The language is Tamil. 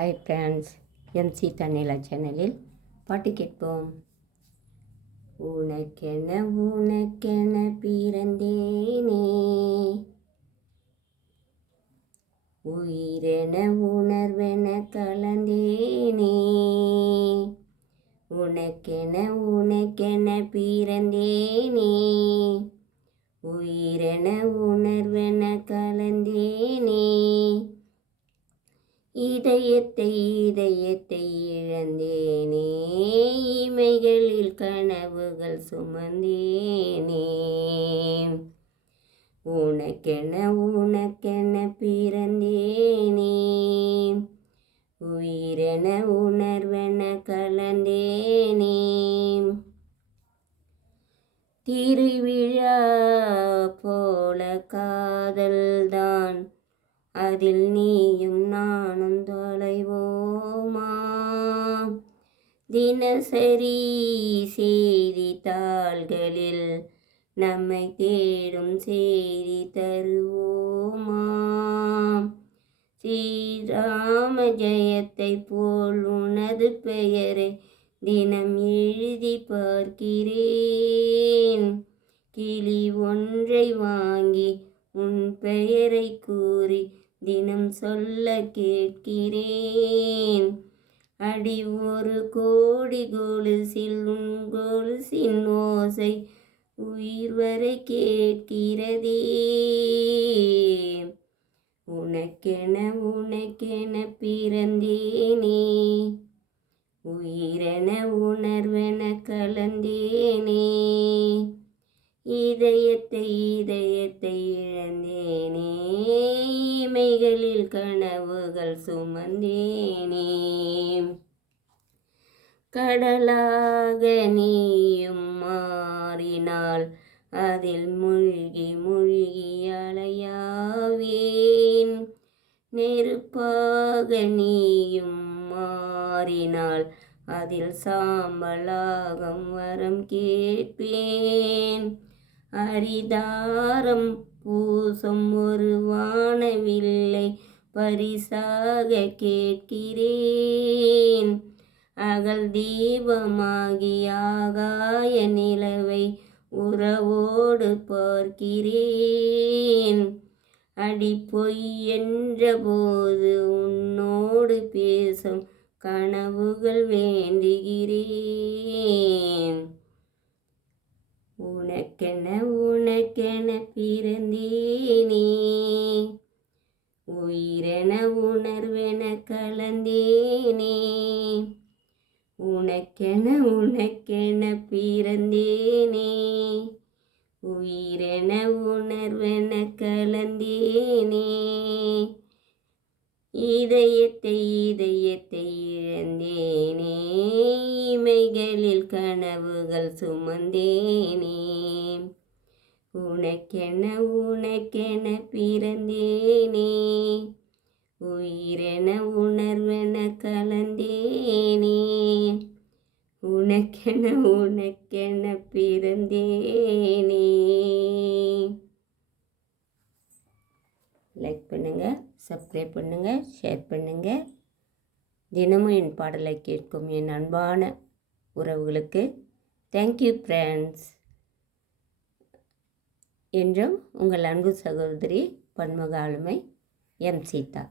ஹாய் ஃப்ரெண்ட்ஸ், எம்சி தன்னிலா சேனலில் பாட்டு கேட்போம். உனக்கென உனக்கென பிறந்தேனே, உயிரென உணர்வென கலந்தேனே. உனக்கென உனக்கென பிறந்தேனே, உயிரென உணர்வென கலந்தேனே. இதயத்தை இதயத்தை இழந்தேனே, இமைகளில் கனவுகள் சுமந்தேனே. உனக்கென உனக்கென பிறந்தேனே, உயிரென உணர்வென கலந்தேனே. திருவிழா போல காதல்தான், அதில் நீயும் நானும் தொலைவோமா? தினசரி செய்தித்தாள்களில் நம்மை தேடும் செய்தி தருவோமா? ஸ்ரீராம ஜெயத்தை போல் உனது பெயரை தினம் எழுதி பார்க்கிறேன். கிளி ஒன்றை வாங்கி உன் பெயரை கூறி தினம் சொல்ல கேட்கிறேன். அடி ஒரு கோடி கொலுசில் உன் கொலுசின் ஓசை உயிர் வரை கேட்கிறதே. உனக்கென உனக்கென பிறந்தேனே, உயிரென உணர்வென கலந்தேனே. இதயத்தை இதயத்தை இழந்தேனே, இமைகளில் கனவுகள் சுமந்தேனே. கடலாக நீயும் மாறினால் அதில் மூழ்கி மூழ்கி அலையாவேன். நெருப்பாக நீயும் மாறினால் அதில் சாம்பலாகம் வரம் கேட்பேன். அரிதாரம் பூசும் ஒரு வானவில்லை பரிசாக கேட்கிறேன். அகல் தீபமாகி ஆகாய நிலவை உறவோடு பார்க்கிறேன். அடி பொய் என்ற போது உன்னோடு பேசும் கனவுகள் வேண்டுகிறேன். உனக்கென உனக்கென பிறந்தேனே, உயிரென உணர்வென கலந்தேனே. உனக்கென உனக்கென பிறந்தேனே, உயிரென உணர்வென கலந்தேனே. இதயத்தை இதயத்தை இழந்தேனே, இமைகளில் கனவுகள் சுமந்தேனே. உனக்கென உனக்கென பிறந்தேனே, உயிரென உணர்வென கலந்தேனே. உனக்கென உனக்கென பிறந்தேனே. லைக் பண்ணுங்கள், சப்ஸ்கிரைப் பண்ணுங்கள், ஷேர் பண்ணுங்கள். தினமும் என் பாடலை கேட்கும் என் அன்பான உறவுகளுக்கு தேங்க்யூ ஃப்ரெண்ட்ஸ். என்றும் உங்கள் அன்பு சகோதரி பன்முக ஆளுமை எம் சீதா.